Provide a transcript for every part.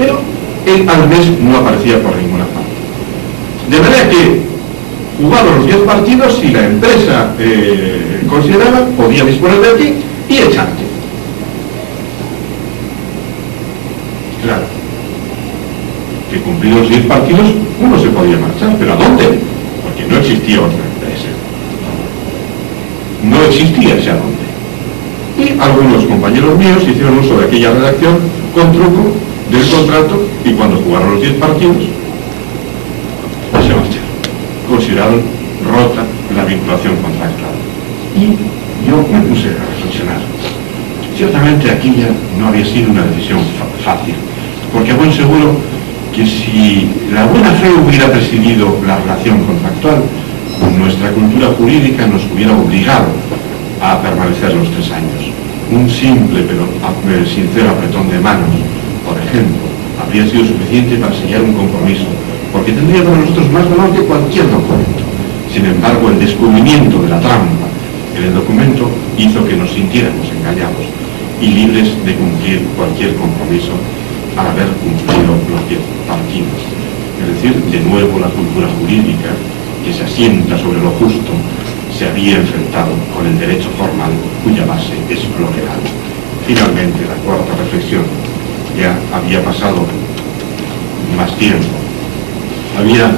pero él al mes no aparecía por ninguna parte. De manera que, jugados los 10 partidos, si la empresa consideraba, podía disponer de ti y echarte. Claro, que cumplidos los 10 partidos uno se podía marchar, pero ¿a dónde? Porque no existía otra empresa. No existía ese a dónde. Y algunos compañeros míos hicieron uso de aquella redacción con truco del contrato y cuando jugaron los 10 partidos se marcharon. Consideraron rota la vinculación contractual. Y yo me puse a reflexionar. Ciertamente aquella no había sido una decisión fácil, porque a buen seguro que si la buena fe hubiera presidido la relación contractual, nuestra cultura jurídica nos hubiera obligado a permanecer los 3 años. Un simple pero sincero apretón de manos, por ejemplo, habría sido suficiente para sellar un compromiso, porque tendría para nosotros más valor que cualquier documento. Sin embargo, el descubrimiento de la trampa en el documento hizo que nos sintiéramos engañados y libres de cumplir cualquier compromiso al haber cumplido los 10 partidos. Es decir, de nuevo la cultura jurídica, que se asienta sobre lo justo, se había enfrentado con el derecho formal cuya base es lo legal. Finalmente, la cuarta reflexión, ya había pasado más tiempo, había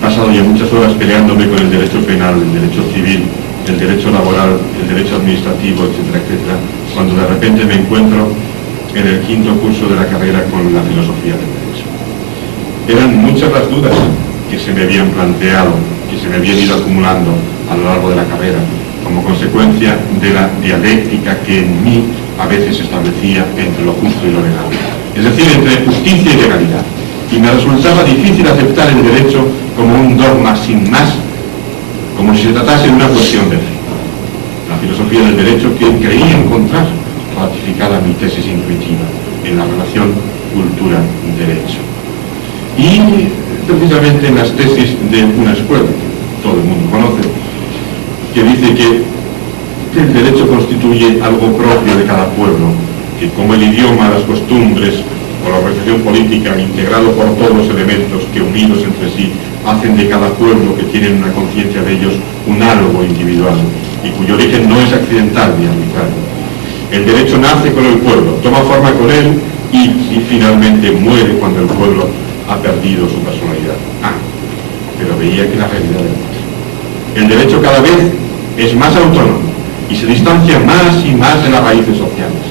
pasado ya muchas horas peleándome con el derecho penal, el derecho civil, el derecho laboral, el derecho administrativo, etcétera, etcétera, cuando de repente me encuentro en el 5º curso de la carrera con la filosofía del derecho. Eran muchas las dudas que se me habían planteado, que se me habían ido acumulando a lo largo de la carrera, como consecuencia de la dialéctica que en mí a veces establecía entre lo justo y lo legal, es decir, entre justicia y legalidad. Y me resultaba difícil aceptar el derecho como un dogma sin más, como si se tratase de una cuestión de fe. La filosofía del derecho que creía encontrar ratificada mi tesis intuitiva en la relación cultura-derecho. Y precisamente en las tesis de una escuela, que todo el mundo conoce, que dice que el derecho constituye algo propio de cada pueblo, que como el idioma, las costumbres o la organización política, integrado por todos los elementos que unidos entre sí hacen de cada pueblo que tienen una conciencia de ellos un algo individual y cuyo origen no es accidental ni arbitrario. El derecho nace con el pueblo, toma forma con él y finalmente muere cuando el pueblo ha perdido su personalidad. Pero veía que la realidad era otra. El derecho cada vez es más autónomo y se distancia más y más de las raíces sociales.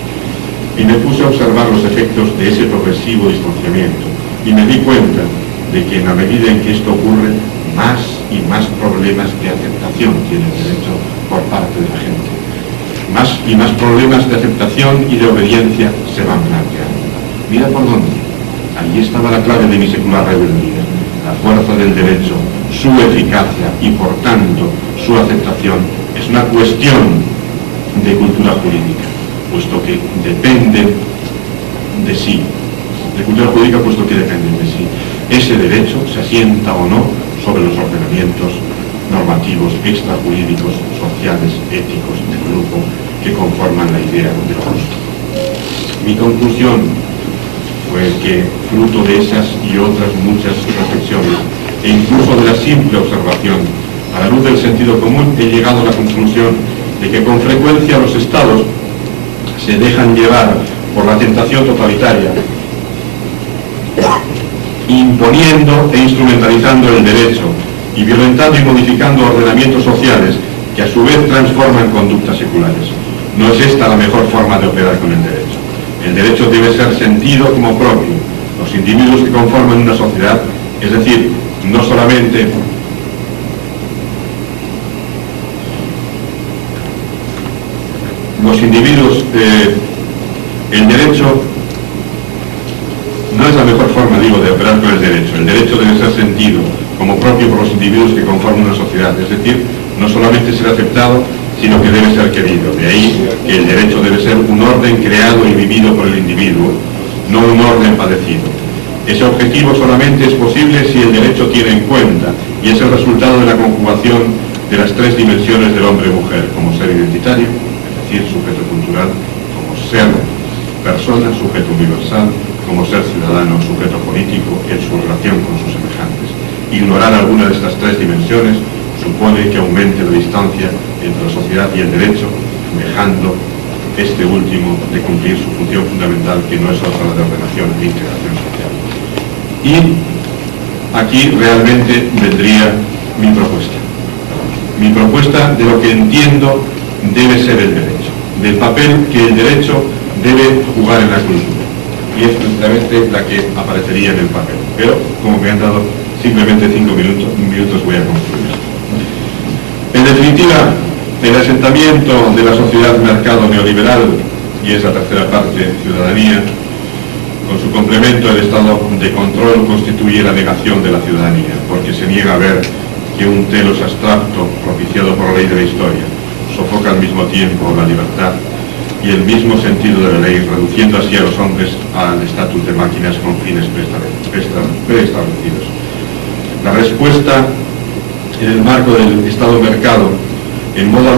Y me puse a observar los efectos de ese progresivo distanciamiento y me di cuenta de que en la medida en que esto ocurre, más y más problemas de aceptación tiene el derecho por parte de la gente. Más y más problemas de aceptación y de obediencia se van planteando. Mira por dónde. Ahí estaba la clave de mi secular rebeldía. La fuerza del derecho, su eficacia y por tanto su aceptación es una cuestión de cultura jurídica, puesto que dependen de sí. De cultura jurídica, puesto que dependen de sí. Ese derecho se asienta o no sobre los ordenamientos normativos, extrajurídicos, sociales, éticos, del grupo, que conforman la idea de lo justo. Mi conclusión fue que, fruto de esas y otras muchas reflexiones, e incluso de la simple observación, a la luz del sentido común, he llegado a la conclusión de que con frecuencia los estados se dejan llevar por la tentación totalitaria, imponiendo e instrumentalizando el derecho y violentando y modificando ordenamientos sociales que a su vez transforman conductas seculares. No es esta la mejor forma de operar con el derecho. El derecho debe ser sentido como propio. Los individuos que conforman una sociedad, es decir, no solamente los individuos, el derecho no es la mejor forma, digo, de operar con el derecho. El derecho debe ser sentido como propio por los individuos que conforman una sociedad, es decir, no solamente ser aceptado, sino que debe ser querido. De ahí que el derecho debe ser un orden creado y vivido por el individuo, no un orden padecido. Ese objetivo solamente es posible si el derecho tiene en cuenta, y es el resultado de la conjugación de las 3 dimensiones del hombre-mujer, como ser identitario, es decir, sujeto cultural, como ser persona, sujeto universal, como ser ciudadano, sujeto político en su relación con sus semejantes. Ignorar alguna de estas tres dimensiones supone que aumente la distancia entre la sociedad y el derecho, dejando este último de cumplir su función fundamental, que no es otra la de ordenación e integración social. Y aquí realmente vendría mi propuesta. Mi propuesta de lo que entiendo debe ser el derecho, del papel que el derecho debe jugar en la cultura. Y es precisamente la que aparecería en el papel. Pero, como me han dado simplemente 5 minutos, voy a concluir. En definitiva, el asentamiento de la sociedad-mercado neoliberal, y es la tercera parte, ciudadanía, con su complemento el estado de control, constituye la negación de la ciudadanía, porque se niega a ver que un telos abstracto, propiciado por la ley de la historia, sofoca al mismo tiempo la libertad y el mismo sentido de la ley, reduciendo así a los hombres al estatus de máquinas con fines preestablecidos. La respuesta en el marco del Estado-mercado en modo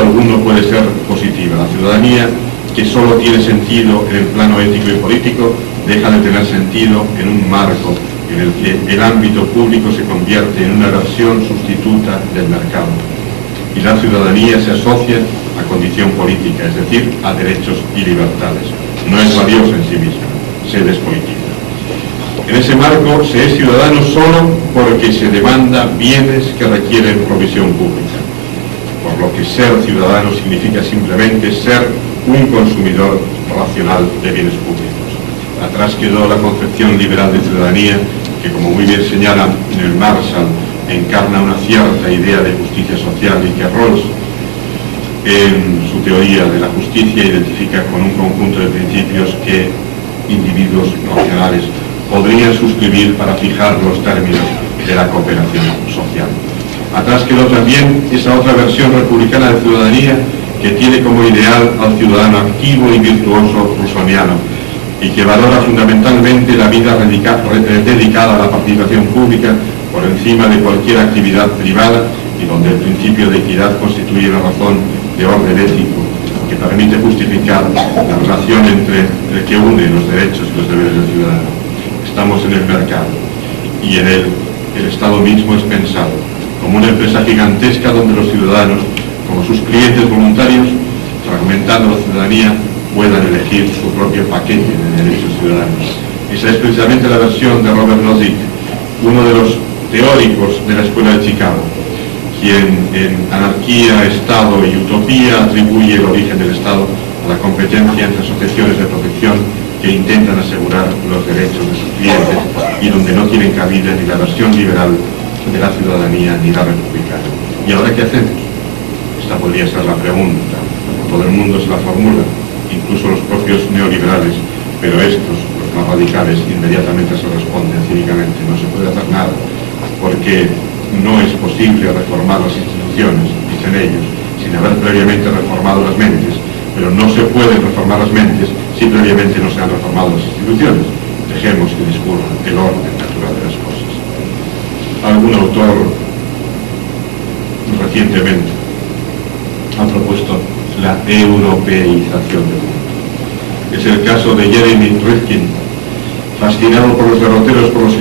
alguno puede ser positiva. La ciudadanía, que solo tiene sentido en el plano ético y político, deja de tener sentido en un marco en el que el ámbito público se convierte en una versión sustituta del mercado. Y la ciudadanía se asocia a condición política, es decir, a derechos y libertades. No es valiosa en sí misma, se despolitiza. En ese marco se es ciudadano solo porque se demanda bienes que requieren provisión pública. Por lo que ser ciudadano significa simplemente ser un consumidor racional de bienes públicos. Atrás quedó la concepción liberal de ciudadanía, que, como muy bien señala en el Marshall, encarna una cierta idea de justicia social, y que Rawls, en su teoría de la justicia, identifica con un conjunto de principios que individuos racionales podrían suscribir para fijar los términos de la cooperación social. Atrás quedó también esa otra versión republicana de ciudadanía que tiene como ideal al ciudadano activo y virtuoso rusoniano, y que valora fundamentalmente la vida dedicada a la participación pública por encima de cualquier actividad privada, y donde el principio de equidad constituye la razón de orden ético que permite justificar la relación entre el que une los derechos y los deberes del ciudadano. Estamos en el mercado, y en él el Estado mismo es pensado como una empresa gigantesca donde los ciudadanos, como sus clientes voluntarios, fragmentando la ciudadanía, puedan elegir su propio paquete de derechos ciudadanos. Esa es precisamente la versión de Robert Nozick, uno de los teóricos de la Escuela de Chicago, quien en Anarquía, Estado y Utopía atribuye el origen del Estado a la competencia entre asociaciones de protección que intentan asegurar los derechos de sus clientes, y donde no tienen cabida ni la versión liberal de la ciudadanía ni la republicana. ¿Y ahora qué hacemos? Esta podría ser la pregunta. Todo el mundo se la formula, incluso los propios neoliberales, pero estos, los más radicales, inmediatamente se responden cínicamente: no se puede hacer nada, porque no es posible reformar las instituciones, dicen ellos, sin haber previamente reformado las mentes, pero no se pueden reformar las mentes si previamente no se han reformado las instituciones. Dejemos que discurra el orden natural de las cosas. Algún autor recientemente ha propuesto la europeización del mundo. Es el caso de Jeremy Rifkin, fascinado por los derroteros por los